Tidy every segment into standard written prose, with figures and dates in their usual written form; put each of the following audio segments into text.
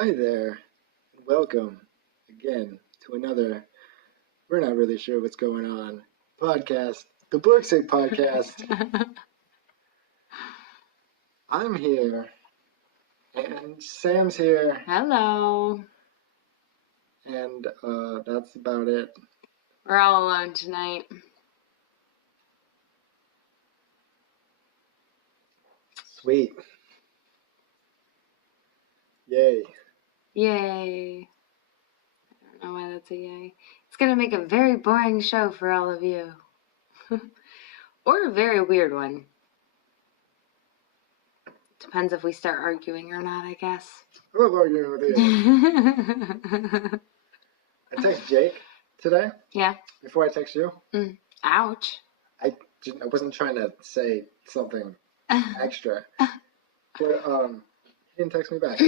Hi there, and welcome again to another, we're not really sure what's going on, podcast, the blurksick podcast. I'm here, and Sam's here, Hello. and that's about it. We're all alone tonight. Sweet. Yay. Yay. I don't know why that's a yay. It's going to make a very boring show for all of you. Or a very weird one. Depends if we start arguing or not, I guess. I love arguing with you. I texted Jake today. Yeah. Before I text you. Ouch. I wasn't trying to say something extra. But he didn't text me back.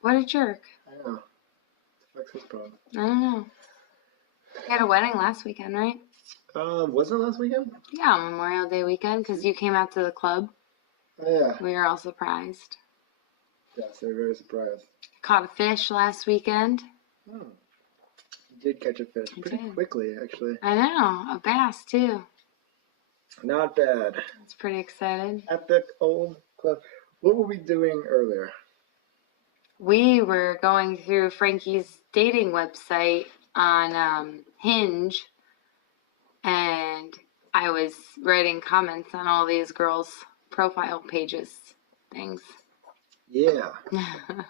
What a jerk. I know. What's his problem? I don't know. You had a wedding last weekend, right? Wasn't it last weekend? Yeah, Memorial Day weekend, because you came out to the club. Oh, yeah. We were all surprised. Yes, they were very surprised. Caught a fish last weekend. You did catch a fish pretty quickly, actually. I know. A bass, too. Not bad. I was pretty excited. At the old club. What were we doing earlier? We were going through Frankie's dating website on Hinge, and I was writing comments on all these girls' profile pages things. Yeah. I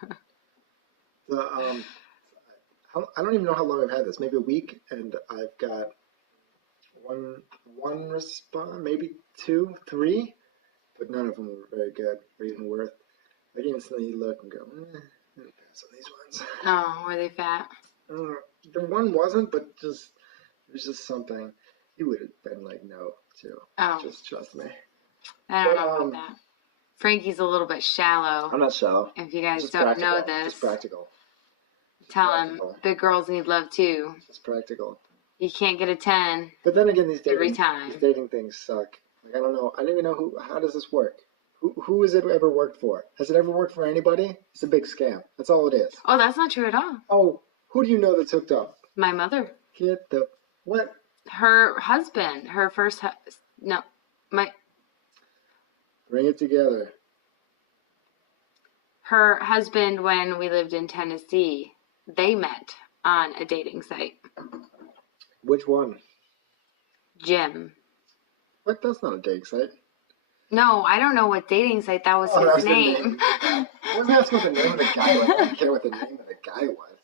don't even know how long I've had this. Maybe a week, and I've got one response, maybe 2, 3, but none of them were very good or even worth. I can instantly look and go, I'm gonna pass on these ones. Oh, were they fat? The one wasn't, but it was just something. He would have been like, no, too. Oh. Just trust me. I don't know about that. Frankie's a little bit shallow. I'm not shallow. If you guys don't know this, it's practical. Tell him big girls need love too. It's practical. You can't get a 10. But then again, these dating things suck. Like, I don't know. I don't even know how does this work? Who has it ever worked for? Has it ever worked for anybody? It's a big scam. That's all it is. Oh, that's not true at all. Oh, who do you know that's hooked up? My mother. Get the what? Her husband. Her first. Bring it together. Her husband, when we lived in Tennessee, they met on a dating site. Which one? Jim. What? That's not a dating site. No, I don't know what dating site. That was his name. I wasn't asking what the name of the guy was. I didn't care what the name of the guy was.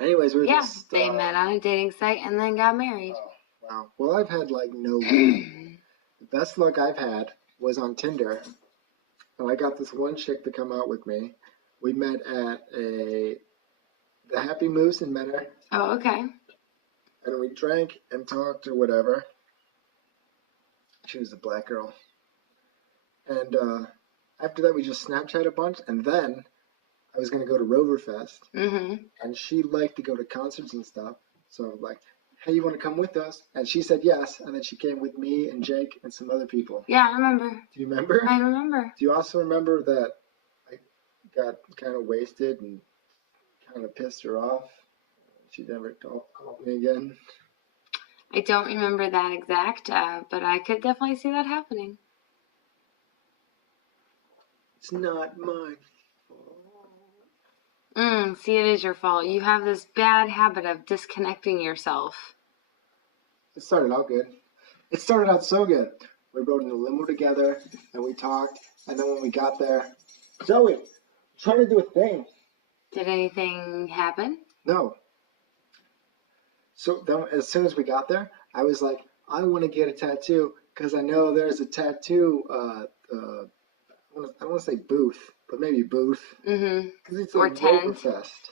Anyways, they met on a dating site and then got married. Oh, wow. Well, I've had like no luck. The best luck I've had was on Tinder. And I got this one chick to come out with me. We met at the Happy Moose in Menor. Oh, okay. And we drank and talked or whatever. She was a black girl. And after that, we just Snapchat a bunch. And then I was going to go to Roverfest. Mm-hmm. And she liked to go to concerts and stuff. So I was like, hey, you want to come with us? And she said yes. And then she came with me and Jake and some other people. Yeah, I remember. Do you remember? I remember. Do you also remember that I got kind of wasted and kind of pissed her off? She never called me again. I don't remember that exact, but I could definitely see that happening. It's not my fault. See, it is your fault. You have this bad habit of disconnecting yourself. It started out good. It started out so good. We rode in the limo together, and we talked, and then when we got there, Zoe, trying to do a thing. Did anything happen? No. So then, as soon as we got there, I was like, I want to get a tattoo because I know there's a tattoo. I don't want to say booth, but maybe booth. Mm-hmm. Because it's or like tent. Roverfest.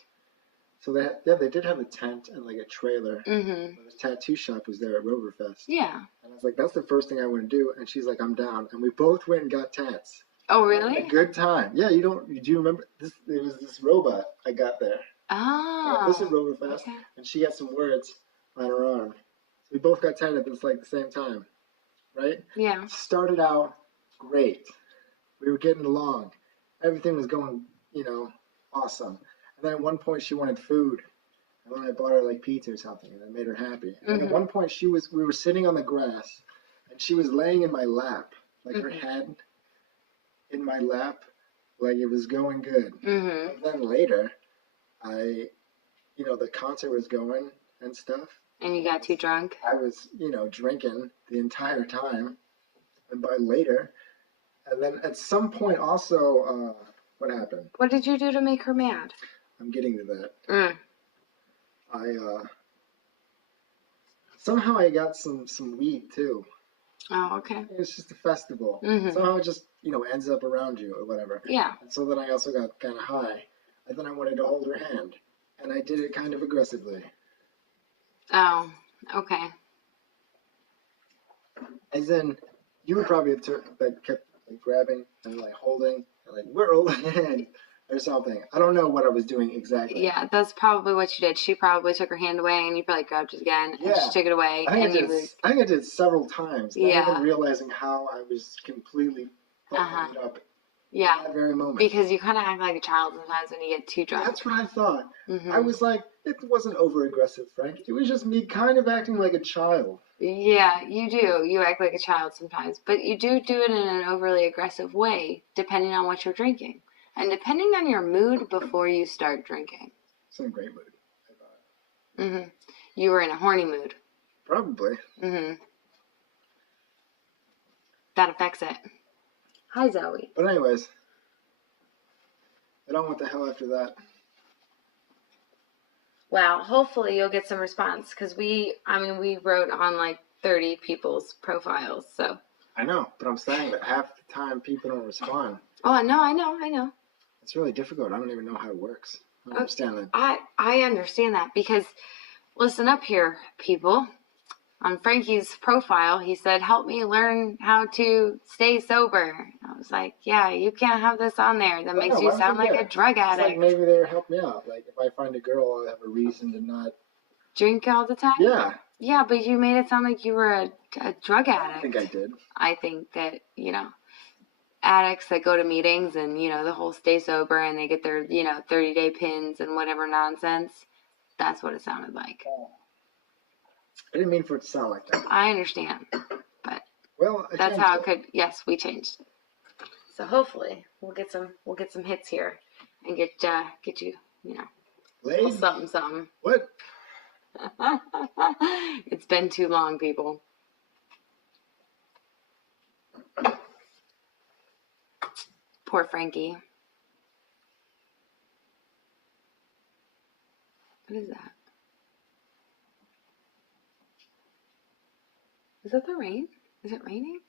So they did have a tent and like a trailer. Mm-hmm. The tattoo shop was there at Roverfest. Yeah. And I was like, that's the first thing I want to do. And she's like, I'm down. And we both went and got tats. Oh, really? A good time. Yeah, do you remember this? There was this robot I got there. Oh. This is Roverfest, okay. And she got some words on her arm. So we both got tatted at the same time, right? Yeah. Started out great. We were getting along. everything was going, awesome. And then at one point she wanted food. And then I bought her like pizza or something, and it made her happy. And then at one point we were sitting on the grass, and she was laying in my lap, like her head in my lap, like it was going good. And then later, the concert was going and stuff. And you got too drunk? I was, drinking the entire time. And by later, and then at some point also, what happened? What did you do to make her mad? I'm getting to that. Somehow I got some weed too. Oh, okay. It's just a festival. Somehow it just, ends up around you or whatever. Yeah. And so then I also got kind of high. And then I wanted to hold her hand. And I did it kind of aggressively. Oh, okay. As in, you would probably have kept grabbing and holding and we're holding hand or something. I don't know what I was doing exactly. Yeah, that's probably what you did. She probably took her hand away and you probably grabbed it again and she took it away. I think I did several times. Not even realizing how I was completely fucking it up. Yeah, at that very moment. Because you kind of act like a child sometimes when you get too drunk. That's what I thought. I was like, it wasn't over-aggressive, Frank. It was just me kind of acting like a child. Yeah, you do. You act like a child sometimes. But you do it in an overly aggressive way, depending on what you're drinking. And depending on your mood before you start drinking. It's in a great mood, I thought. You were in a horny mood. Probably. That affects it. Hi, Zoe. But anyways, I don't know what the hell after that. Well, hopefully you'll get some response because we wrote on 30 people's profiles, so. I know, but I'm saying that half the time people don't respond. Oh, no, I know. It's really difficult. I don't even know how it works. I don't understand that. I understand that because, listen up here, people. On Frankie's profile, he said, help me learn how to stay sober. I was like, yeah, you can't have this on there. That makes you sound like a drug addict. It's maybe they would help me out. If I find a girl, I'll have a reason to not... drink all the time? Yeah. Yeah, but you made it sound like you were a drug addict. I think I did. I think that, addicts that go to meetings and, the whole stay sober and they get their, 30-day pins and whatever nonsense, that's what it sounded like. I didn't mean for it to sound like that. I understand, but that's how it could. Yes, we changed. So hopefully we'll get some hits here and get you, laid? Something. What? It's been too long, people. Poor Frankie. What is that? Is that the rain? Is it raining?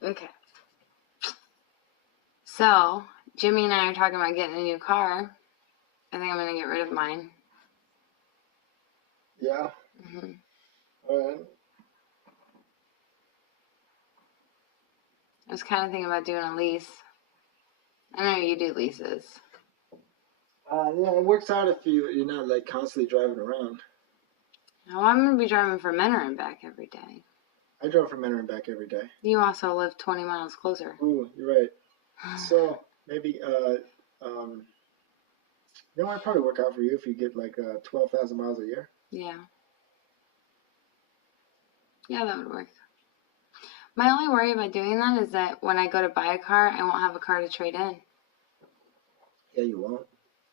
Okay. So, Jimmy and I are talking about getting a new car. I think I'm going to get rid of mine. Yeah? All right. I was kind of thinking about doing a lease. I know you do leases. Yeah, it works out if you're not constantly driving around. Oh, I'm going to be driving from Menor and back every day. I drove from Menor and back every day. You also live 20 miles closer. Ooh, you're right. So, maybe, I'd probably work out for you if you get 12,000 miles a year. Yeah. Yeah, that would work. My only worry about doing that is that when I go to buy a car, I won't have a car to trade in. Yeah, you won't.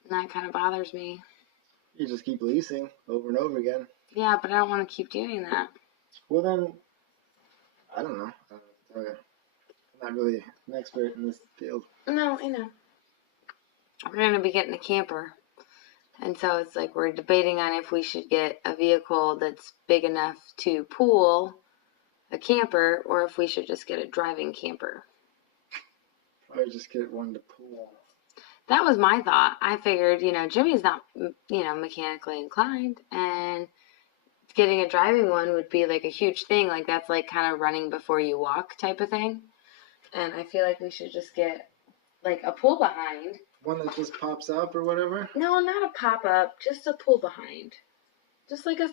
And that kind of bothers me. You just keep leasing over and over again. Yeah, but I don't want to keep doing that. Well, then, I don't know. I'm not really an expert in this field. No, I know. We're going to be getting a camper. And so it's we're debating on if we should get a vehicle that's big enough to pool a camper or if we should just get a driving camper. Probably just get one to pool. That was my thought. I figured, Jimmy's not, mechanically inclined, and getting a driving one would be a huge thing. That's kind of running before you walk type of thing. And I feel we should just get a pull behind. One that just pops up or whatever? No, not a pop up, just a pull behind. Just a,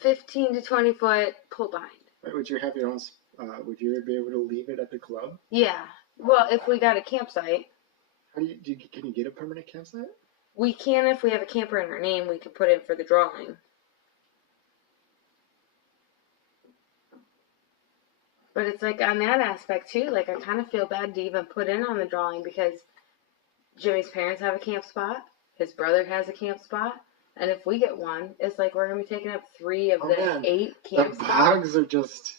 15 to 20 foot pull behind. Right, would you have your own? Would you be able to leave it at the club? Yeah. Well, if we got a campsite. How can you get a permanent campsite? We can if we have a camper in our name. We can put in for the drawing. But it's like on that aspect too. Like I kind of feel bad to even put in on the drawing because Jimmy's parents have a camp spot. His brother has a camp spot. And if we get one, it's like we're going to be taking up 3 of the 8 camp spots. The bogs are just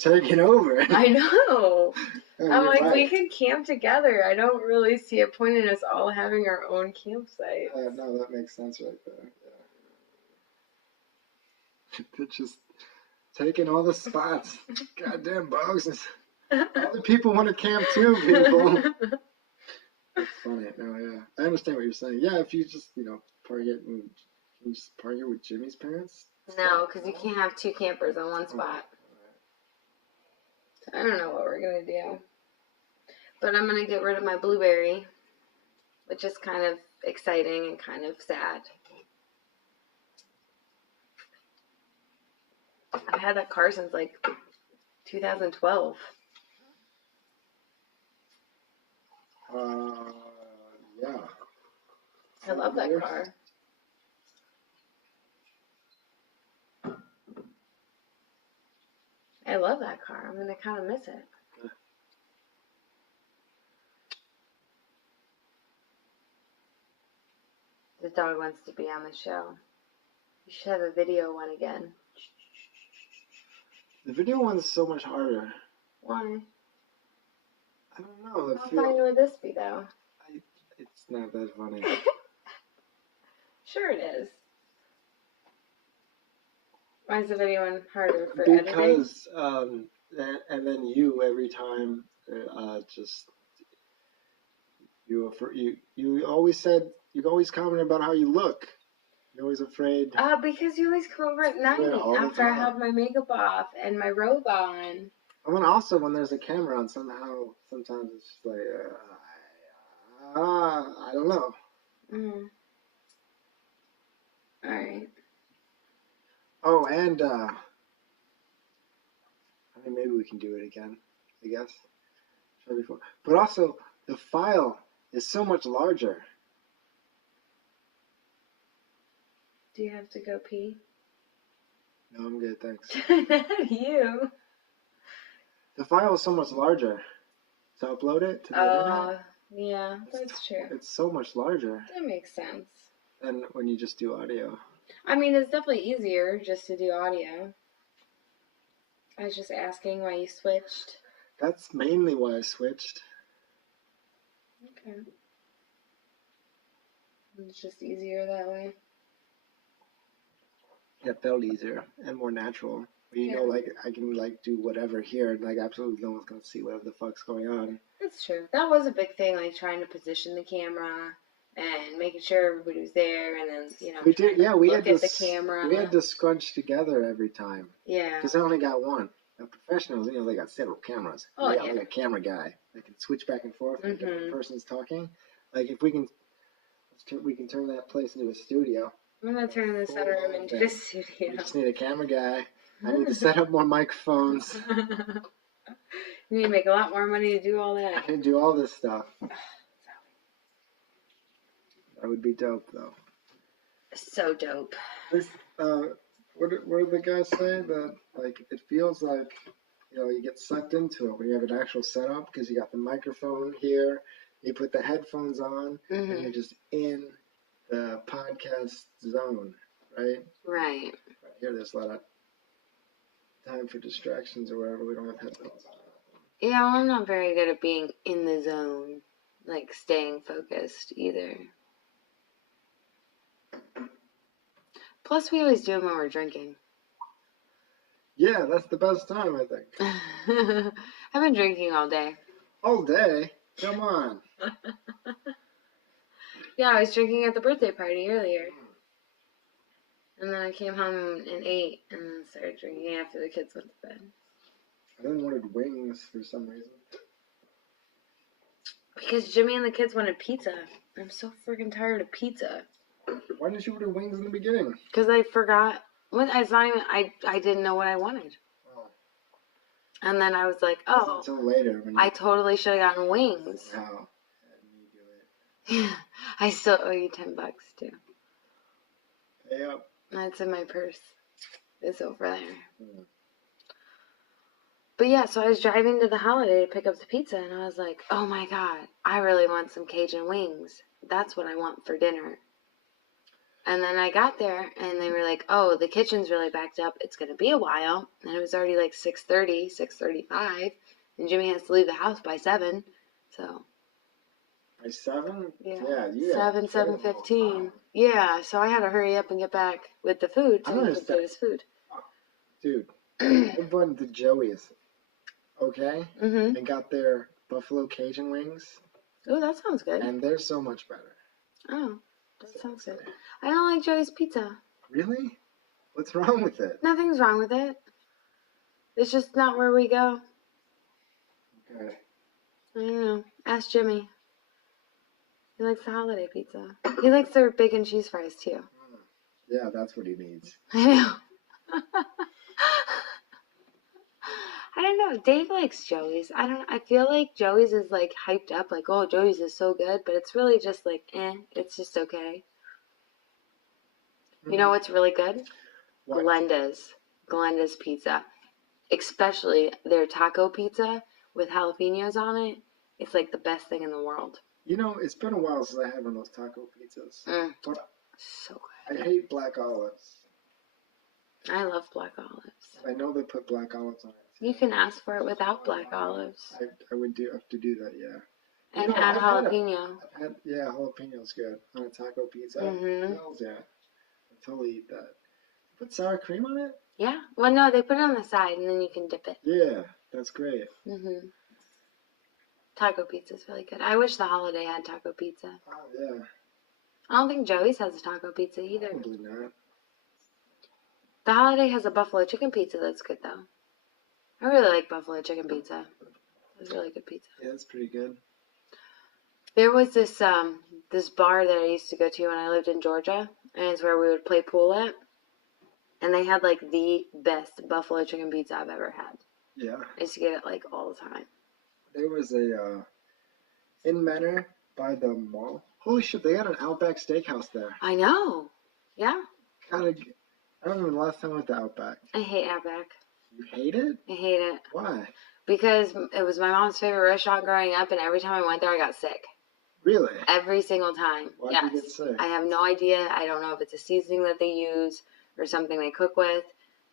taking over. I know. I'm like, right. we could camp together. I don't really see a point in us all having our own campsite. No, that makes sense right there. Yeah. They're just taking all the spots. Goddamn bogs. Other people want to camp too, people. That's funny. No, yeah. I understand what you're saying. Yeah, if you just, park it and you just park it with Jimmy's parents? No, because you can't have 2 campers on one spot. So I don't know what we're going to do. But I'm going to get rid of my blueberry, which is kind of exciting and kind of sad. I've had that car since like 2012. Yeah. I love that car. I love that car. I'm going to kind of miss it. The dog wants to be on the show. You should have a video one again. The video one's so much harder. Why? I don't know. How funny would this be, though? It's not that funny. Sure it is. Why is the video one harder for editing? Because, and then you every time, you always comment about how you look. You're always afraid. Because you always come over at night after I have my makeup off and my robe on. And then also when there's a camera on, sometimes it's just like, I don't know. Alright. Oh, and, maybe we can do it again, I guess. Before. But also, the file is so much larger. Do you have to go pee? No, I'm good, thanks. Not you. The file is so much larger. To upload it to the internet? Yeah, that's true. It's so much larger. That makes sense. Than when you just do audio. I mean, it's definitely easier just to do audio. I was just asking why you switched. That's mainly why I switched. Okay. It's just easier that way. It felt easier and more natural. I can do whatever here and absolutely no one's gonna see whatever the fuck's going on. That's true. That was a big thing, trying to position the camera and making sure everybody was there, and then we did. Yeah, we had at the camera. We had to scrunch together every time. Yeah. Because I only got one. Now, professionals, they got several cameras. Oh, yeah. Like a camera guy that can switch back and forth when different person's talking. If we can turn that place into a studio. I'm gonna turn the center room into a studio. We just need a camera guy. I need to set up more microphones. You need to make a lot more money to do all that. I need to do all this stuff. That would be dope, though. So dope. What did the guy say? That it feels like you get sucked into it when you have an actual setup because you got the microphone here, you put the headphones on, and you're just in the podcast zone, right? Right. Here, there's a lot of time for distractions or wherever we don't have headphones on. Yeah, well, I'm not very good at being in the zone, staying focused either. Plus, we always do them when we're drinking. Yeah, that's the best time, I think. I've been drinking all day. All day? Come on. Yeah, I was drinking at the birthday party earlier. And then I came home and ate, and then started drinking after the kids went to bed. I then wanted wings for some reason. Because Jimmy and the kids wanted pizza. I'm so freaking tired of pizza. Why didn't you order wings in the beginning? Because I forgot Well, it's not even. I didn't know what I wanted. Oh. And then I was like, It wasn't until later when I totally should have gotten wings. Wow. Had me do it. I still owe you $10 too. Pay up. That's in my purse. It's over there. Hmm. But yeah, so I was driving to the Holiday to pick up the pizza, and I was like, oh my God, I really want some Cajun wings. That's what I want for dinner. And then I got there, and they were like, oh, the kitchen's really backed up. It's going to be a while. And it was already like 6:30, 6:35, and Jimmy has to leave the house by 7. So. By 7? Yeah. Yeah. 7:15. Yeah, so I had to hurry up and get back with the food so he could get his food. Dude, I went to Joey's, okay? Mm-hmm. And got their buffalo Cajun wings. Oh, that sounds good. And they're so much better. Oh, that sounds good. I don't like Joey's pizza. Really? What's wrong with it? Nothing's wrong with it. It's just not where we go. Okay. I don't know. Ask Jimmy. He likes the Holiday pizza. He likes their bacon cheese fries too. Yeah, that's what he needs. I know. I don't know. Dave likes Joey's. I feel like Joey's is like hyped up, like, oh, Joey's is so good, but it's really just like, it's just okay. You know what's really good? What? Glenda's pizza. Especially their taco pizza with jalapenos on it. It's like the best thing in the world. You know, it's been a while since I had one of those taco pizzas. But so good. I hate black olives. I love black olives. I know they put black olives on it. You can ask for it without black olives. I would have to do that, yeah. And add jalapeno. Jalapeno's good on a taco pizza. Mm-hmm. Hells yeah. I totally eat that. Put sour cream on it? Yeah. Well, no, they put it on the side and then you can dip it. Yeah, that's great. Mm-hmm. Taco pizza's really good. I wish the Holiday had taco pizza. Oh, yeah. I don't think Joey's has a taco pizza either. Probably not. The Holiday has a buffalo chicken pizza that's good, though. I really like buffalo chicken pizza. It's really good pizza. Yeah, it's pretty good. There was this bar that I used to go to when I lived in Georgia, and it's where we would play pool at. And they had, like, the best buffalo chicken pizza I've ever had. Yeah. I used to get it, like, all the time. There was a, in Manor by the mall. Holy shit, they had an Outback Steakhouse there. I know. Yeah. I don't remember the last time I went to Outback. I hate Outback. You hate it? I hate it. Why? Because it was my mom's favorite restaurant growing up, and every time I went there, I got sick. Really? Every single time. Why'd yes. you get sick? I have no idea. I don't know if it's a seasoning that they use or something they cook with.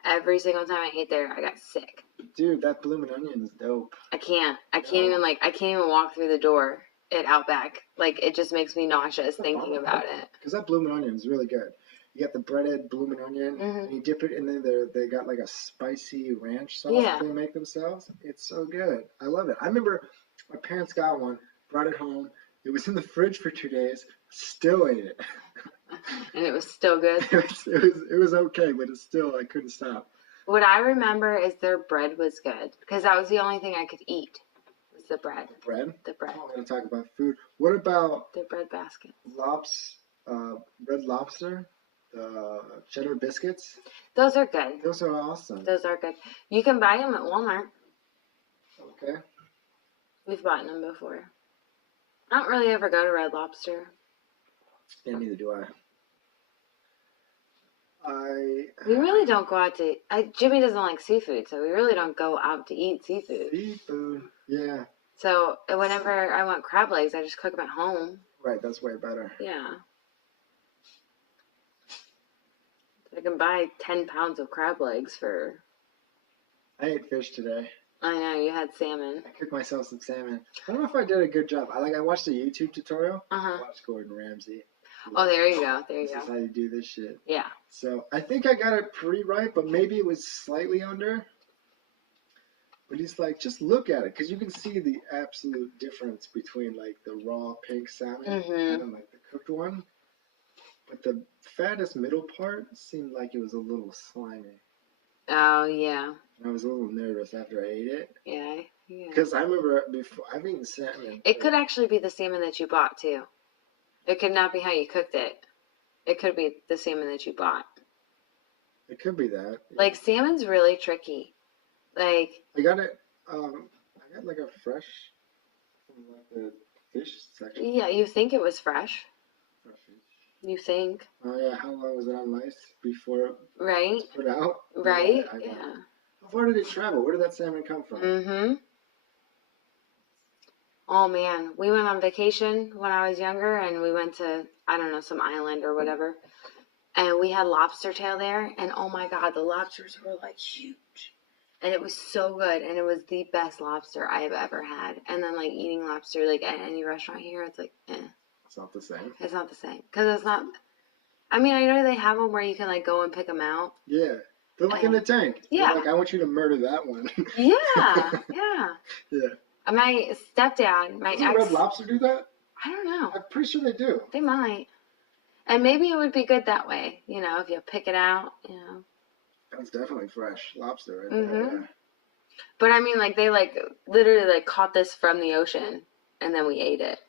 Every single time I ate there, I got sick. Dude, that bloomin' onion is dope. I can't even walk through the door at Outback. Like, it just makes me nauseous thinking about it. Because that bloomin' onion is really good. You got the breaded bloomin' onion, and you dip it in there. They got like a spicy ranch sauce that they make themselves. It's so good. I love it. I remember my parents got one, brought it home. It was in the fridge for 2 days. Still ate it. And it was still good? it was okay, but it's still, I couldn't stop. What I remember is their bread was good. Because that was the only thing I could eat. Was the bread. The bread? The bread. Oh, we're going to talk about food. What about... Their bread basket. Red Lobster? Cheddar biscuits? Those are good. Those are awesome. Those are good. You can buy them at Walmart. Okay. We've bought them before. I don't really ever go to Red Lobster. Yeah, neither do I. We really don't go out to... Jimmy doesn't like seafood, so we really don't go out to eat seafood. Seafood, yeah. So whenever I want crab legs, I just cook them at home. Right, that's way better. Yeah. I can buy 10 pounds of crab legs for... I ate fish today. I know, you had salmon. I cooked myself some salmon. I don't know if I did a good job. I watched a YouTube tutorial. Uh-huh. I watched Gordon Ramsay. Oh, there you go. This is how you do this shit. Yeah. So I think I got it pretty right, but maybe it was slightly under. But he's like, just look at it, because you can see the absolute difference between like the raw pink salmon and then like the cooked one. But the fattest middle part seemed like it was a little slimy. Oh, yeah. I was a little nervous after I ate it. Yeah. Because I remember before, I've eaten salmon. It could actually be the salmon that you bought, too. It could not be how you cooked it. It could be the salmon that you bought. It could be that. Yeah. Like salmon's really tricky. Like I got it. I got like a fresh from like the fish section. yeah, you think it was fresh. Fresh fish. You think. Oh yeah, how long was it on ice before it Right? was put out? Right? Yeah. Yeah. How far did it travel? Where did that salmon come from? Mm-hmm. Oh man, we went on vacation when I was younger, and we went to, I don't know, some island or whatever, and we had lobster tail there, and oh my god, the lobsters were like huge, and it was so good, and it was the best lobster I have ever had. And then like eating lobster like at any restaurant here, it's like, It's not the same. it's not the same, because it's not. I mean, I know they have them where you can like go and pick them out. Yeah, they're like in the tank. Yeah. They're like, I want you to murder that one. Yeah, yeah. Yeah. My stepdad, my Does ex. Red Lobster do that? I don't know. I'm pretty sure they do. They might. And maybe it would be good that way, you know, if you pick it out, you know. That's definitely fresh lobster right Mm-hmm. there. Yeah. But I mean, like, they, like, literally, like, caught this from the ocean, and then we ate it.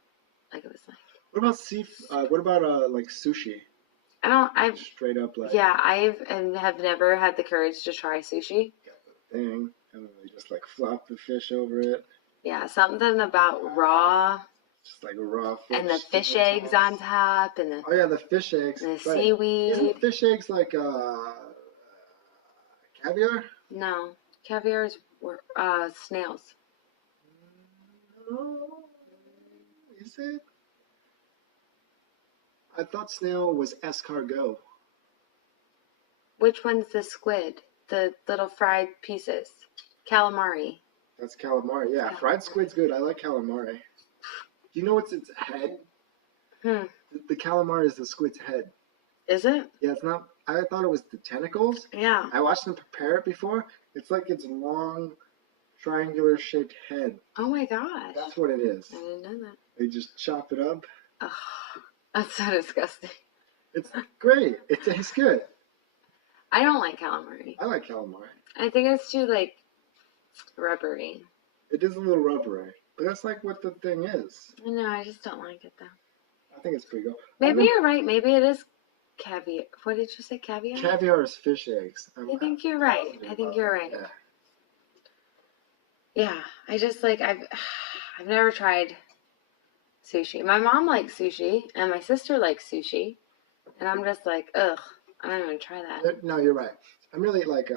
Like, it was like... What about what about, like, sushi? I've... Straight up, like... Yeah, have never had the courage to try sushi. Got the thing, and then they just, like, flop the fish over it. Yeah, something about raw... Just like a raw fish. And the fish eggs on top, and the... Oh, yeah, the fish eggs. And the right. seaweed. Isn't fish eggs like, caviar? No. Caviar is snails. No. Is it? I thought snail was escargot. Which one's the squid? The little fried pieces. Calamari. That's calamari. Yeah, fried squid's good. I like calamari. Do you know what's its head? The calamari is the squid's head. Is it? Yeah, it's not. I thought it was the tentacles. Yeah. I watched them prepare it before. It's like its long, triangular shaped head. Oh my gosh. That's what it is. I didn't know that. They just chop it up. Oh, that's so disgusting. It's great. It tastes good. I don't like calamari. I like calamari. I think it's too, like, rubbery. It is a little rubbery, but that's like what the thing is. I know, I just don't like it, though. I think it's pretty good. Maybe you're right. Maybe it is caviar. What did you say, caviar? Caviar is fish eggs. I think you're right. I think you're right. Yeah. Yeah, I just, like, I've never tried sushi. My mom likes sushi, and my sister likes sushi, and I'm just like, ugh, I don't even try that. No, you're right. I'm really like,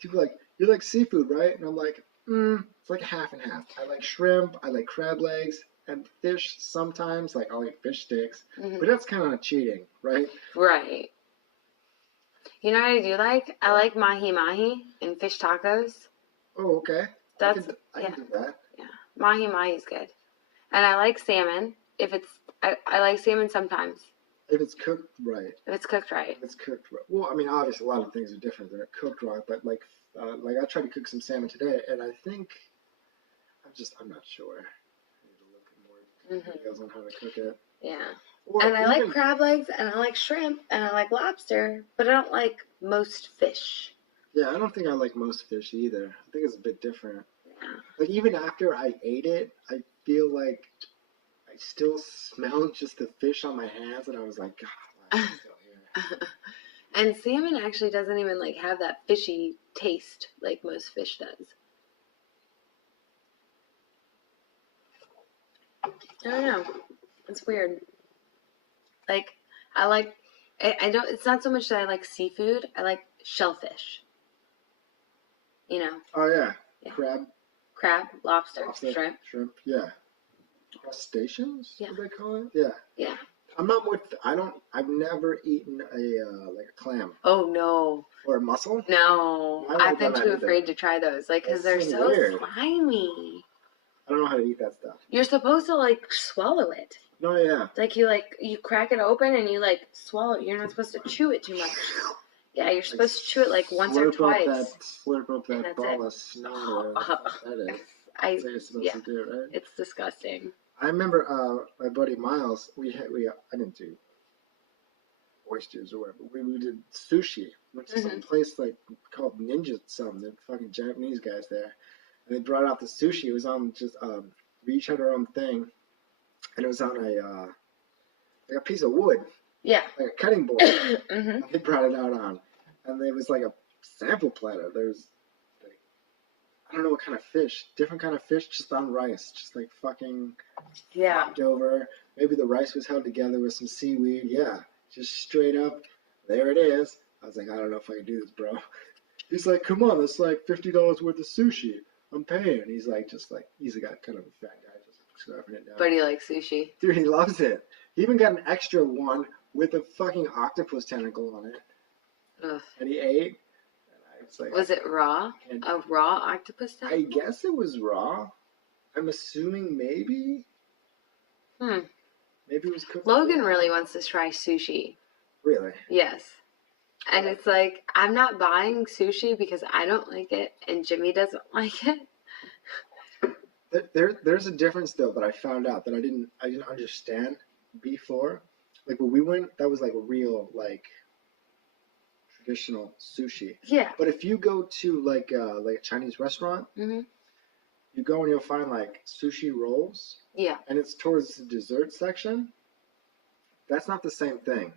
people like, you like seafood, right? And I'm like, it's like half and half. I like shrimp, I like crab legs, and fish sometimes, like I'll eat fish sticks, but that's kind of cheating, right? Right. You know what I do like? I like mahi-mahi and fish tacos. Oh, okay. I can do that. Yeah, mahi-mahi's good. And I like salmon. I like salmon sometimes. If it's cooked right. If it's cooked right. If it's cooked right. Well, I mean, obviously a lot of things are different than cooked right, but like I tried to cook some salmon today, and I think I'm not sure. I need to look at more videos on how to cook it. Yeah. Or and I like crab legs, and I like shrimp, and I like lobster, but I don't like most fish. Yeah, I don't think I like most fish either. I think it's a bit different. Yeah. Like even after I ate it, I feel like I still smelled just the fish on my hands, and I was like, God, why is it still here? And salmon actually doesn't even like have that fishy taste like most fish does. I don't know. It's weird. Like I don't. It's not so much that I like seafood. I like shellfish. You know. Oh yeah. Crab, lobster, shrimp. Yeah. Crustaceans? Yeah. What do they call it? Yeah. Yeah. I've never eaten like a clam. Oh no. Or a mussel? No. I've been too afraid to try those. Like, because they're so slimy. I don't know how to eat that stuff. You're supposed to like swallow it. No, yeah. Like you crack it open and you like swallow it. You're not supposed to chew it too much. Yeah, you're supposed to chew it like once or twice. Slurp up that ball of snot. That is. That's what you're supposed to do, right? It's disgusting. I remember my buddy Miles. I didn't do oysters or whatever. We did sushi. Went to some place like called Ninja something. The fucking Japanese guys there, and they brought out the sushi. It was on just we each had our own thing, and it was on a piece of wood. Yeah. Like a cutting board. And they brought it out on. and there was like a sample platter. There's like, I don't know what kind of fish, different kind of fish, just on rice, just like fucking flopped over. Maybe the rice was held together with some seaweed. Yeah, just straight up. There it is. I was like, I don't know if I can do this, bro. He's like, come on, that's like $50 worth of sushi. I'm paying. He's like, he's a guy, kind of a fat guy, just scarfing it down. But he likes sushi. Dude, he loves it. He even got an extra one with a fucking octopus tentacle on it. Ugh. And he ate. And I was like, was it raw? A raw octopus tentacle? I guess it was raw. I'm assuming maybe. Maybe it was cooked. Logan really wants to try sushi. Really? Yes. And it's like, I'm not buying sushi because I don't like it and Jimmy doesn't like it. There's a difference though that I found out that I didn't understand before. Like when we went, that was like real like traditional sushi. Yeah. But if you go to like a Chinese restaurant, you go and you'll find like sushi rolls. Yeah. And it's towards the dessert section. That's not the same thing.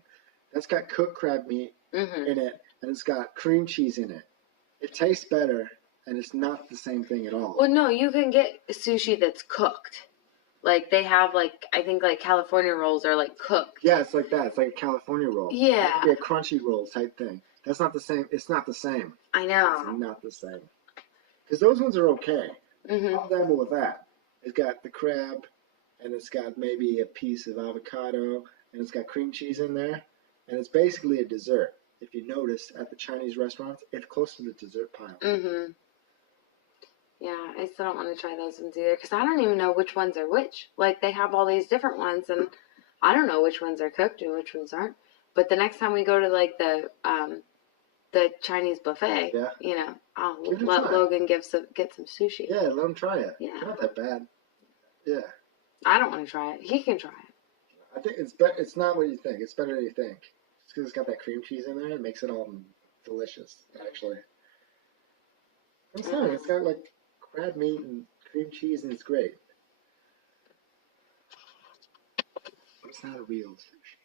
That's got cooked crab meat in it, and it's got cream cheese in it. It tastes better, and it's not the same thing at all. Well, no, you can get sushi that's cooked. Like, they have, like, I think, like, California rolls are, like, cooked. Yeah, it's like that. It's like a California roll. Yeah. It could be a crunchy roll type thing. That's not the same. It's not the same. I know. It's not the same. Because those ones are okay. I'll dabble with that. It's got the crab, and it's got maybe a piece of avocado, and it's got cream cheese in there. And it's basically a dessert. If you notice at the Chinese restaurants, it's close to the dessert pile. Yeah, I still don't want to try those ones either because I don't even know which ones are which. Like, they have all these different ones, and I don't know which ones are cooked and which ones aren't. But the next time we go to, like, the Chinese buffet, you know, I'll let Logan get some sushi. Yeah, let him try it. Yeah. It's not that bad. Yeah. I don't want to try it. He can try it. I think it's not what you think. It's better than you think. It's because it's got that cream cheese in there. It makes it all delicious, actually. I'm sorry. It's got, like, crab meat and cream cheese, and it's great. But it's not a real sushi.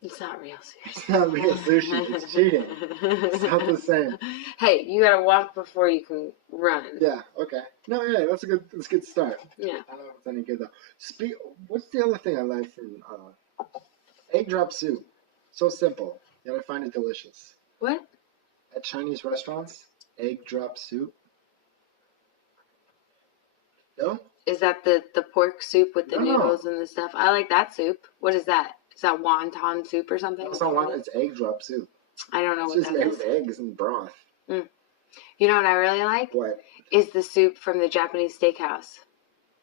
It's not real sushi. It's not real sushi. It's cheating. It's not the same. Hey, you gotta walk before you can run. Yeah, okay. No, yeah, that's a good start. Yeah. I don't know if it's any good, though. What's the other thing I like from egg drop soup? So simple, yet I find it delicious. What? At Chinese restaurants, egg drop soup. No? Is that the pork soup with the noodles and the stuff? I like that soup. What is that? Is that wonton soup or something? No, it's not wonton. It's egg drop soup. I don't know it's what just that made is. with eggs and broth. You know what I really like? What? Is the soup from the Japanese steakhouse.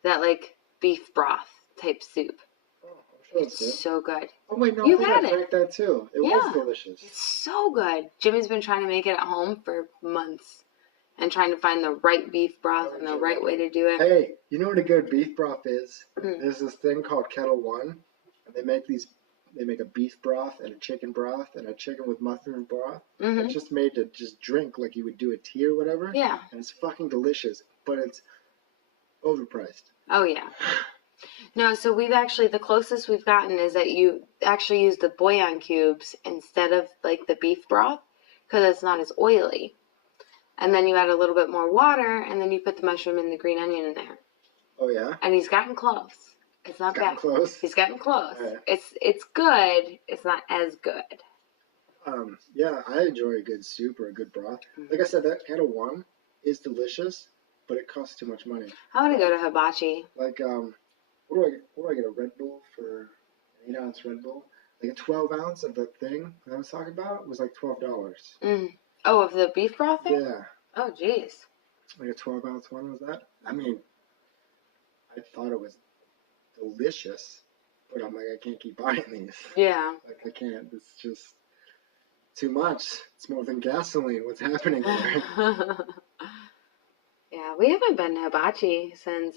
That, like, beef broth type soup. Oh, I'm sure It's so good. Oh, wait, no, You I had think I drank that too. It was delicious. It's so good. Jimmy's been trying to make it at home for months and trying to find the right beef broth and the right way to do it. Hey, you know what a good beef broth is? There's this thing called Kettle One, and they make a beef broth and a chicken broth and a chicken with mushroom broth. It's just made to just drink like you would do a tea or whatever. Yeah. And it's fucking delicious, but it's overpriced. Oh, yeah. No, so the closest we've gotten is that you actually use the bouillon cubes instead of, like, the beef broth because it's not as oily. And then you add a little bit more water, and then you put the mushroom and the green onion in there. Oh, yeah? And he's gotten close. It's not bad. Close. He's gotten close. Right. It's good. It's not as good. Yeah, I enjoy a good soup or a good broth. Like I said, that Kettle One is delicious, but it costs too much money. I want to go to Hibachi. Like, what do I get? A Red Bull for an 8-ounce Red Bull? Like a 12 ounce of the thing that I was talking about was like $12. Oh, of the beef broth thing? Yeah. Oh, jeez. Like a 12-ounce one was that? I mean, I thought it was delicious, but I'm like, I can't keep buying these. Yeah. Like, I can't. It's just too much. It's more than gasoline. What's happening here? Yeah, we haven't been to Hibachi since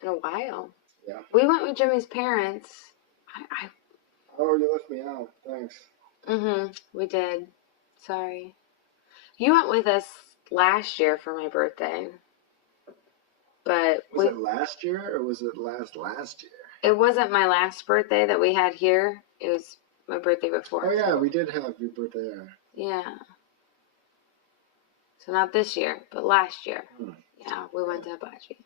in a while. Yeah. We went with Jimmy's parents. Oh, you left me out. Thanks. We did. Sorry. You went with us last year for my birthday. But was it last year or was it last year? It wasn't my last birthday that we had here. It was my birthday before. Oh, yeah, we did have your birthday there. Yeah. So not this year, but last year. Yeah, we went to Hibachi.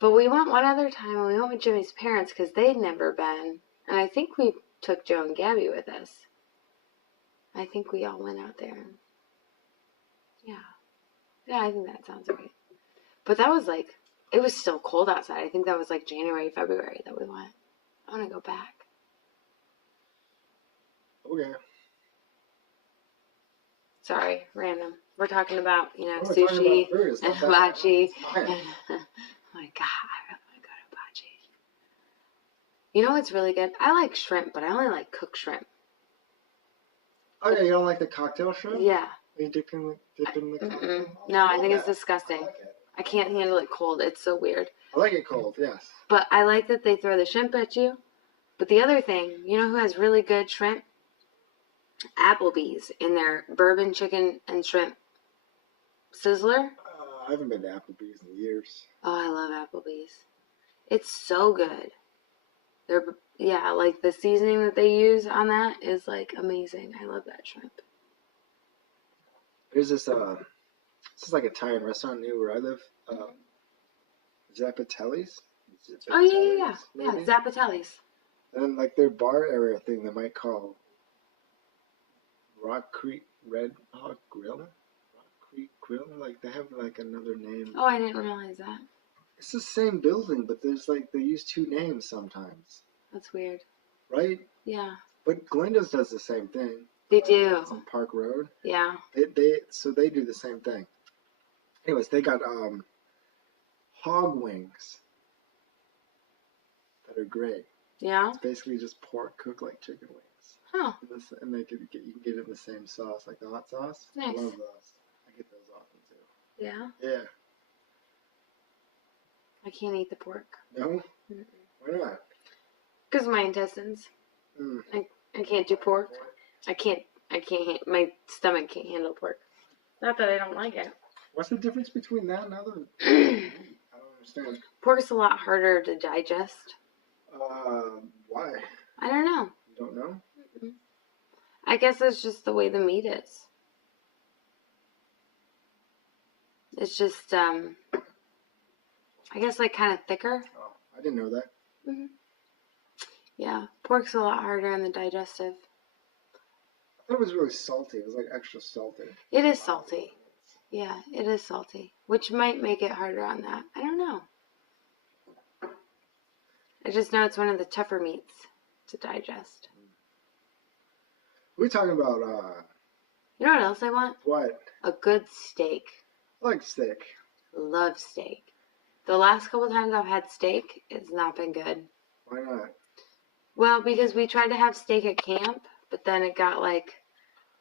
But we went one other time, and we went with Jimmy's parents because they'd never been. And I think we took Joe and Gabby with us. I think we all went out there. Yeah. Yeah, I think that sounds right. But that was like, it was still cold outside. I think that was like January, February that we went. I want to go back. Okay. Sorry, random. We're talking about, We're sushi about food, and hibachi. Oh, my God, I really want to go to hibachi. You know what's really good? I like shrimp, but I only like cooked shrimp. Oh, yeah, you don't like the cocktail shrimp? Yeah. Are you dipping the cocktail? No, I think it's disgusting. I can't handle it cold. It's so weird. I like it cold, yes. But I like that they throw the shrimp at you. But the other thing, you know who has really good shrimp? Applebee's in their bourbon chicken and shrimp sizzler. I haven't been to Applebee's in years. Oh, I love Applebee's. It's so good. Like the seasoning that they use on that is like amazing. I love that shrimp. There's this is like Italian restaurant near where I live. Zappatelli's. Oh yeah. Yeah, Zappatelli's. And like their bar area thing they might call Rock Creek Red Hawk Grill. Rock Creek Grill. Like they have like another name. Oh, I didn't realize that. It's the same building, but there's like they use two names sometimes. That's weird. Right? Yeah. But Glenda's does the same thing. They do. It's on Park Road. Yeah. They do the same thing. Anyways, they got hog wings that are great. Yeah. It's basically just pork cooked like chicken wings. Huh. And you can get it in the same sauce, like the hot sauce. Nice. I love those. I get those often too. Yeah. Yeah. I can't eat the pork. No? Why not? Because of my intestines. I can't do pork. I can't. My stomach can't handle pork. Not that I don't like it. What's the difference between that and other? I don't understand. Pork's a lot harder to digest. Why? I don't know. You don't know? I guess it's just the way the meat is. It's just, I guess like kind of thicker. Oh, I didn't know that. Mm-hmm. Yeah, pork's a lot harder on the digestive. I thought it was really salty. It was like extra salty. It is salty. Yeah, it is salty, which might make it harder on that. I don't know. I just know it's one of the tougher meats to digest. We're talking about, You know what else I want? what? A good steak. I like steak. Love steak. The last couple times I've had steak, it's not been good. Why not? Well, because we tried to have steak at camp, but then it got like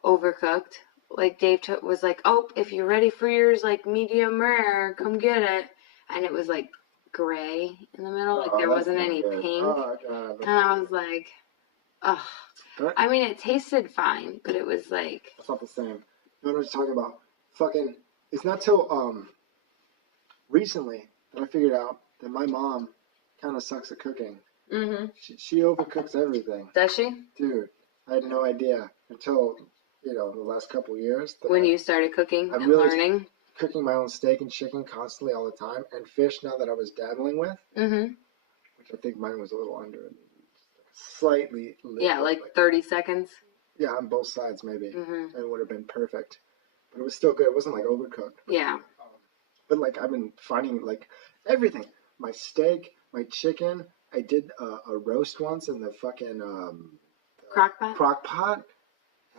overcooked. Like Dave was like, "Oh, if you're ready for yours, like medium rare, come get it." And it was like gray in the middle, like there wasn't any pink. Oh, God. And I was like, "Ugh." I mean, it tasted fine, but it was like. It's not the same. You know what I'm talking about? Fucking. It's not till recently that I figured out that my mom kind of sucks at cooking. Mm-hmm. She overcooks everything. Does she? Dude, I had no idea until, the last couple of years. When you started cooking and really learning? Cooking my own steak and chicken constantly all the time. And fish now that I was dabbling with. Mm-hmm. Which I think mine was a little under. Slightly. Yeah, like 30 seconds. Yeah, on both sides maybe. Mm-hmm. It would have been perfect. But it was still good. It wasn't like overcooked. Yeah. But like I've been finding like everything. My steak, my chicken. I did a roast once in the fucking crock pot,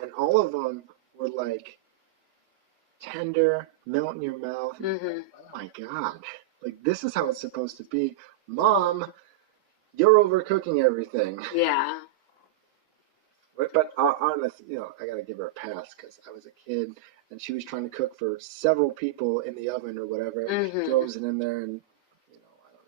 and all of them were like tender, melt in your mouth. Mm-hmm. Oh my God! Like this is how it's supposed to be, Mom. You're overcooking everything. Yeah. But honestly, I gotta give her a pass because I was a kid and she was trying to cook for several people in the oven or whatever. Mm-hmm. She throws it in there and I don't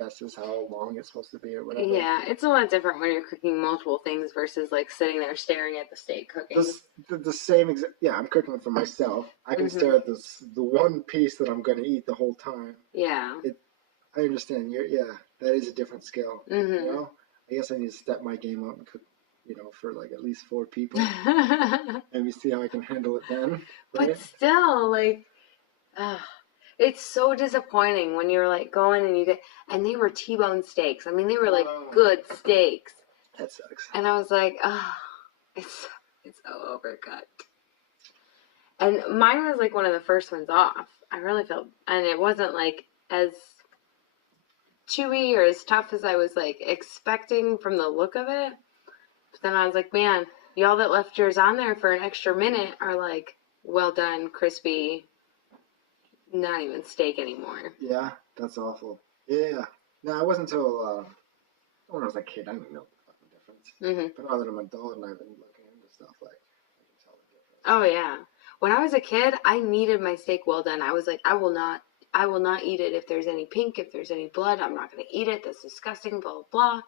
know, guesses how long it's supposed to be or whatever. Yeah, it's a lot different when you're cooking multiple things versus like sitting there staring at the steak cooking. The same exact. Yeah, I'm cooking for myself. I can stare at the one piece that I'm gonna eat the whole time. Yeah. I understand. That is a different skill. Mm-hmm. I guess I need to step my game up and cook. for like at least 4 people. Maybe see how I can handle it then. Right? But still, like, it's so disappointing when you're like going and they were T-bone steaks. I mean, they were like good steaks. That sucks. And I was like, it's so overcooked. And mine was like one of the first ones off. I really felt, and it wasn't like as chewy or as tough as I was like expecting from the look of it. But then I was like, man, y'all that left yours on there for an extra minute are like, well done, crispy, not even steak anymore. Yeah, that's awful. Yeah. No, it wasn't until when I was a kid, I didn't know the fucking difference. But now that I'm an adult and I've been looking into stuff, like, I can tell the difference. Oh, yeah. When I was a kid, I needed my steak well done. I was like, I will not eat it if there's any pink, if there's any blood. I'm not going to eat it. That's disgusting, blah, blah, blah.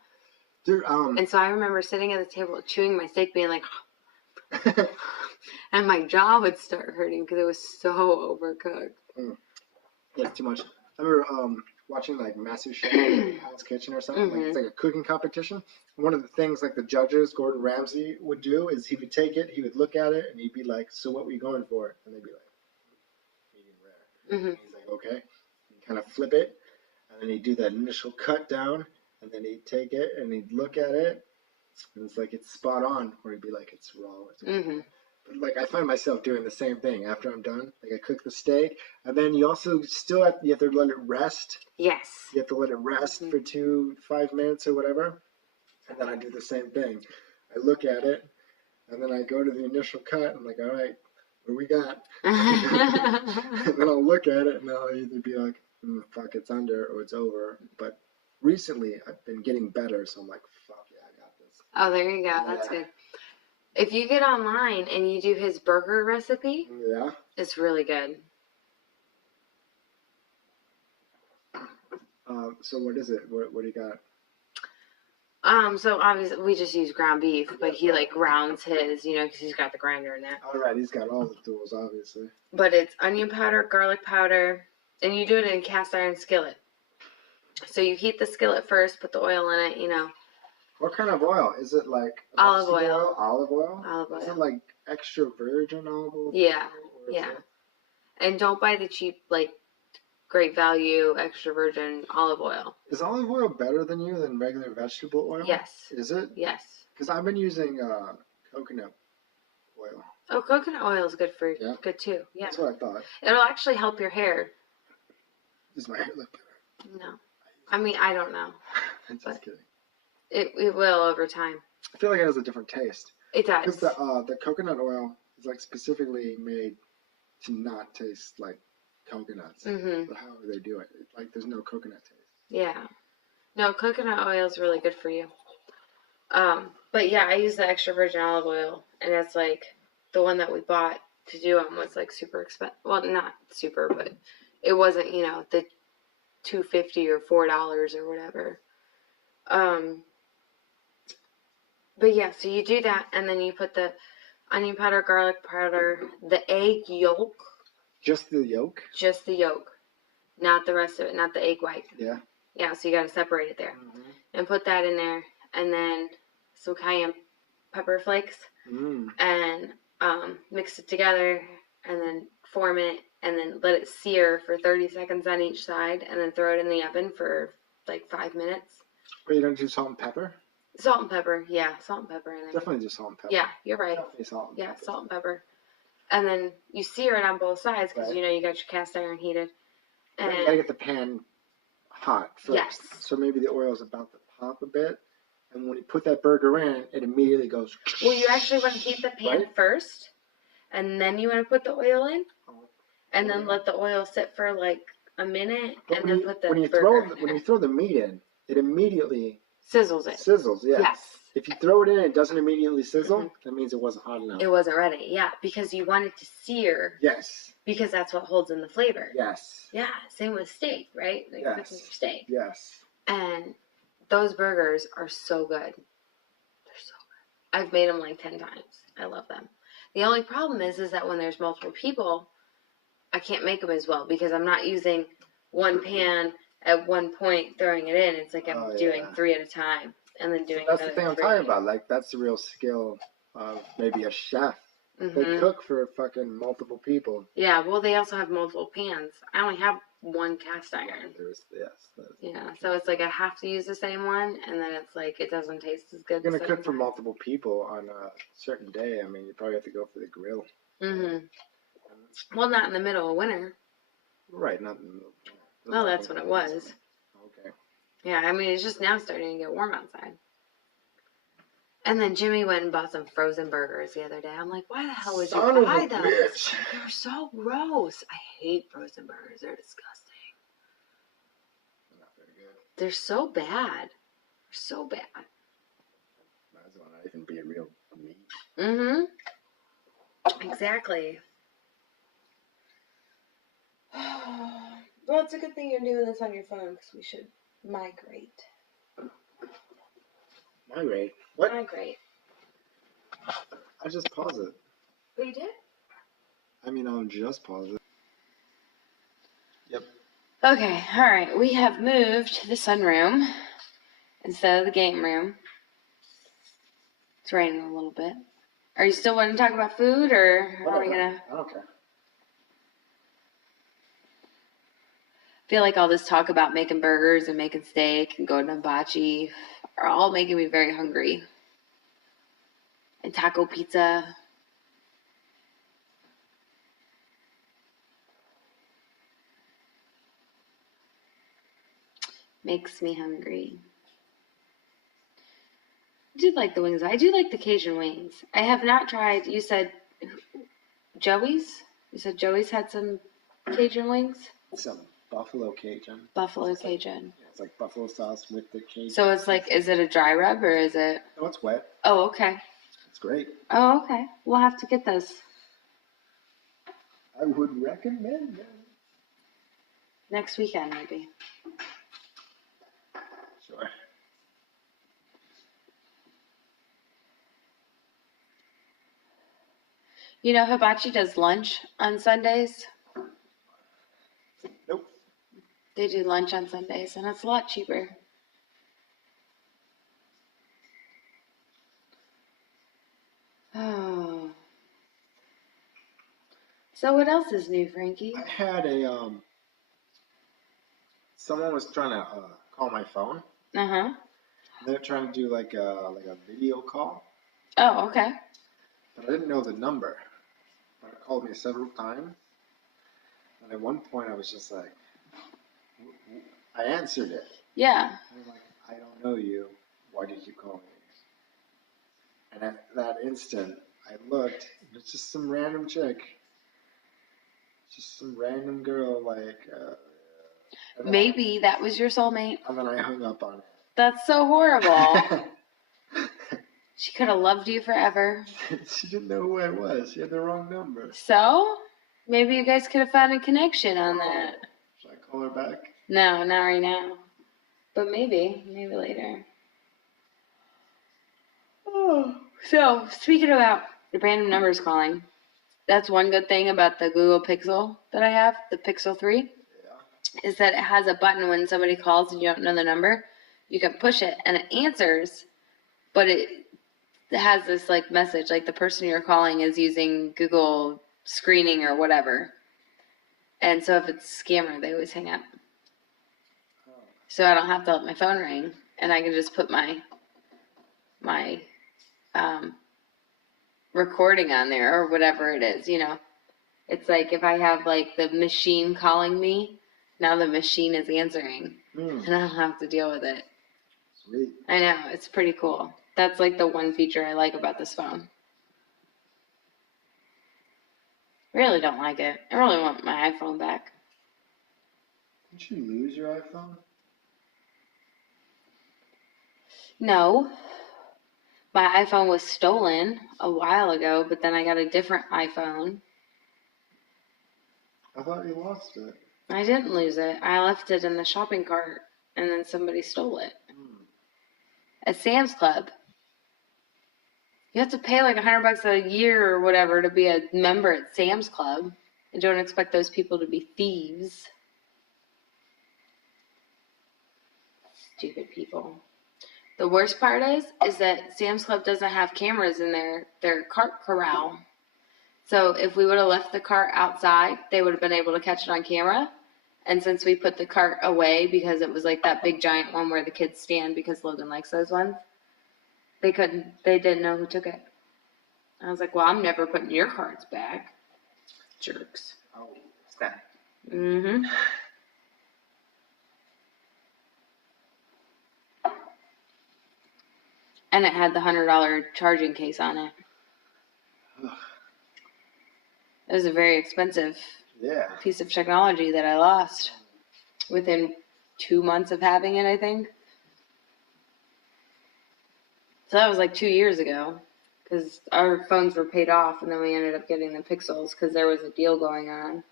Dude, and so I remember sitting at the table chewing my steak, being like, and my jaw would start hurting because it was so overcooked. Yeah, it's too much. I remember watching like Master Chef or Hell's Kitchen or something. Like, it's like a cooking competition. One of the things like the judges, Gordon Ramsay, would do is he would take it, he would look at it, and he'd be like, "So what were you going for?" And they'd be like, "Medium rare." And he's like, "Okay." He'd kind of flip it, and then he'd do that initial cut down, and then he'd take it and he'd look at it, and it's like it's spot on. Or he'd be like, "It's raw." It's But like I find myself doing the same thing after I'm done. Like I cook the steak, and then you also still have to let it rest. Yes. You have to let it rest for 5 minutes or whatever. And then I do the same thing. I look at it, and then I go to the initial cut. I'm like, all right, what do we got? And then I'll look at it, and I'll either be like, fuck, it's under, or it's over. But recently, I've been getting better, so I'm like, fuck yeah, I got this. Oh, there you go. Yeah. That's good. If you get online and you do his burger recipe, it's really good. So what is it? What do you got? So obviously we just use ground beef, but he like grounds his, because he's got the grinder in there. All right, he's got all the tools, obviously. But it's onion powder, garlic powder, and you do it in a cast iron skillet. So you heat the skillet first, put the oil in it, What kind of oil? Is it like olive oil? Olive oil? Olive oil. Is it like extra virgin olive oil? Yeah, yeah. And don't buy the cheap, like, Great Value extra virgin olive oil. Is olive oil better than regular vegetable oil? Yes. Is it? Yes. Because I've been using coconut oil. Oh, coconut oil is good for good too. Yeah. That's what I thought. It'll actually help your hair. Does my hair look better? No. I mean, I don't know. I'm just kidding. It will over time. I feel like it has a different taste. It does. Because the coconut oil is like specifically made to not taste like coconuts. But how do they do it? Like there's no coconut taste. Yeah. No, coconut oil is really good for you. But yeah, I use the extra virgin olive oil, and it's like the one that we bought to do them was like super expensive. Well, not super, but it wasn't, the $2.50 or $4 or whatever. But yeah, so you do that, and then you put the onion powder, garlic powder, the egg yolk. Just the yolk? Just the yolk. Not the rest of it, not the egg white. Yeah. Yeah, so you got to separate it there. And put that in there, and then some cayenne pepper flakes, and mix it together, and then form it, and then let it sear for 30 seconds on each side, and then throw it in the oven for like 5 minutes. But you don't do salt and pepper? Salt and pepper, yeah, salt and pepper in it. Definitely just salt and pepper. Yeah, you're right. Definitely salt and pepper. Salt and pepper. And then you sear it on both sides because you got your cast iron heated. And you gotta get the pan hot first. Yes. So maybe the oil's about to pop a bit, and when you put that burger in, it immediately goes. Well, you actually want to heat the pan first, and then you want to put the oil in, and then let the oil sit for like a minute, and then put the burger in. When you throw the meat in, it immediately sizzles it. Sizzles, yeah. Yes. If you throw it in and it doesn't immediately sizzle, that means it wasn't hot enough. It wasn't ready, yeah, because you want it to sear. Yes. Because that's what holds in the flavor. Yes. Yeah, same with steak, right? Like cooking your steak. Yes. And those burgers are so good. They're so good. I've made them like 10 times. I love them. The only problem is that when there's multiple people, I can't make them as well because I'm not using one pan at one point throwing it in. It's like I'm doing 3 at a time. and then doing That's the another thing I'm 3. talking about. Like, that's the real skill of maybe a chef. They cook for fucking multiple people. Yeah, well, they also have multiple pans. I only have one cast iron. Yeah, so it's like I have to use the same one, and then it's like it doesn't taste as good. You're gonna cook for multiple people on a certain day. I mean, you probably have to go for the grill. Well, not in the middle of winter. Right, not in the middle of winter. Well, that's what it was. Okay. Yeah, I mean, it's just now starting to get warm outside. And then Jimmy went and bought some frozen burgers the other day. I'm like, why the hell would you buy those? Bitch. They're so gross. I hate frozen burgers. They're disgusting. They're not very good. They're so bad. They're so bad. Might as well not even be a real meat. Exactly. Well, it's a good thing you're doing this on your phone because we should migrate. Migrate? What? Migrate. I just pause it. Oh, you did? I mean, I'll just pause it. Yep. Okay, alright. We have moved the sunroom instead of the game room. It's raining a little bit. Are you still wanting to talk about food, or are we gonna? I don't care. I feel like all this talk about making burgers and making steak and going to hibachi are all making me very hungry. And taco pizza. Makes me hungry. I do like the wings. I do like the Cajun wings. I have not tried. You said Joey's? You said Joey's had some Cajun wings? Some buffalo Cajun. Buffalo Cajun. Yeah, it's like buffalo sauce with the Cajun. So it's like, is it a dry rub or is it? No, it's wet. Oh, okay. It's great. Oh, okay. We'll have to get those. I would recommend them. Next weekend, maybe. Sure. You know, Hibachi does lunch on Sundays. Nope. They do lunch on Sundays, and it's a lot cheaper. Oh. So what else is new, Frankie? I had a someone was trying to call my phone. Uh-huh. They're trying to do like a video call. Oh, okay. But I didn't know the number. But it called me several times. And at one point I was just like, I answered it. Yeah. And I'm like, I don't know you. Why do you keep calling me? And at that instant, I looked. And it's just some random chick. Just some random girl, like. Maybe that was your soulmate. And then I hung up on it. That's so horrible. She could have loved you forever. She didn't know who I was. She had the wrong number. So, maybe you guys could have found a connection on that. Should I call her back? No, not right now. But maybe later. Oh. So, speaking about the random numbers calling, that's one good thing about the Google Pixel that I have, the Pixel 3, is that it has a button when somebody calls and you don't know the number. You can push it and it answers, but it has this like message, like the person you're calling is using Google screening or whatever. And so if it's a scammer, they always hang up. So I don't have to let my phone ring, and I can just put my recording on there or whatever it is, you know. It's like if I have like the machine calling me, now the machine is answering, and I don't have to deal with it. Sweet. I know, it's pretty cool. That's like the one feature I like about this phone. I really don't like it. I really want my iPhone back. Didn't you lose your iPhone? No. My iPhone was stolen a while ago, but then I got a different iPhone. I thought you lost it. I didn't lose it. I left it in the shopping cart, and then somebody stole it. At Sam's Club. You have to pay like $100 a year or whatever to be a member at Sam's Club. I don't expect those people to be thieves. Stupid people. The worst part is that Sam's Club doesn't have cameras in their cart corral. So if we would have left the cart outside, they would have been able to catch it on camera. And since we put the cart away because it was like that big giant one where the kids stand because Logan likes those ones, they didn't know who took it. I was like, well, I'm never putting your carts back. Jerks. Oh, snap. Mm-hmm. And it had the $100 charging case on it. It was a very expensive piece of technology that I lost within 2 months of having it, I think. So that was like 2 years ago because our phones were paid off and then we ended up getting the Pixels because there was a deal going on.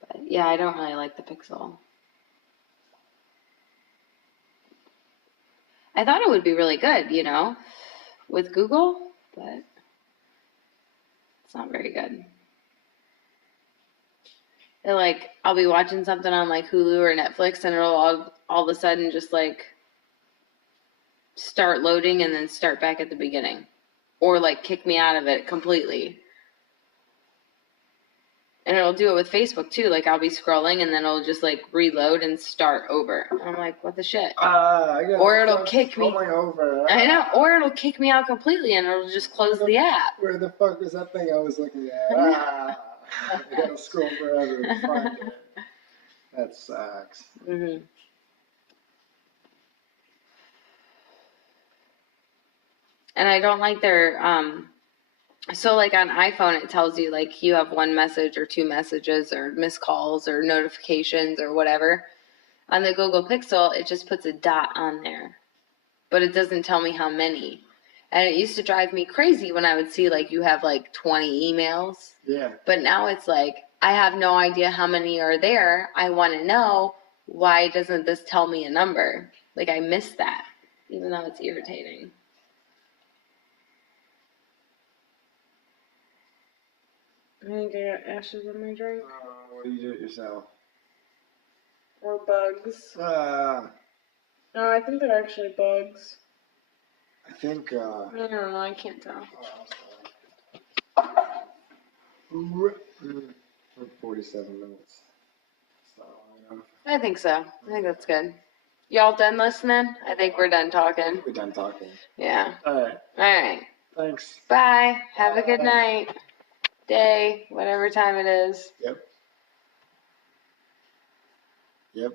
But yeah, I don't really like the Pixel. I thought it would be really good, with Google, but it's not very good. I'll be watching something on like Hulu or Netflix and it'll all of a sudden just like start loading and then start back at the beginning. Or like kick me out of it completely. And it'll do it with Facebook too. Like I'll be scrolling and then it'll just like reload and start over. And I'm like, what the shit? Or it'll kick me. Over. I know. Or it'll kick me out completely and it'll just close the app. Where the fuck was that thing I was looking at? I gotta scroll forever to find it. That sucks. Mm-hmm. And I don't like their, so like on iPhone, it tells you like you have one message or two messages or missed calls or notifications or whatever. On the Google Pixel, it just puts a dot on there, but it doesn't tell me how many. And it used to drive me crazy when I would see like you have like 20 emails. Yeah. But now it's like, I have no idea how many are there. I want to know, why doesn't this tell me a number? Like I missed that, even though it's irritating. I think I got ashes in my drink. What do you do it yourself? Or bugs. No, I think they're actually bugs. I think, I don't know, I can't tell. Oh, 47 minutes. I think so. I think that's good. Y'all done listening? I think we're done talking. We're done talking. Yeah. Alright. Alright. Thanks. Bye. Have a good night. Day. Whatever time it is. Yep.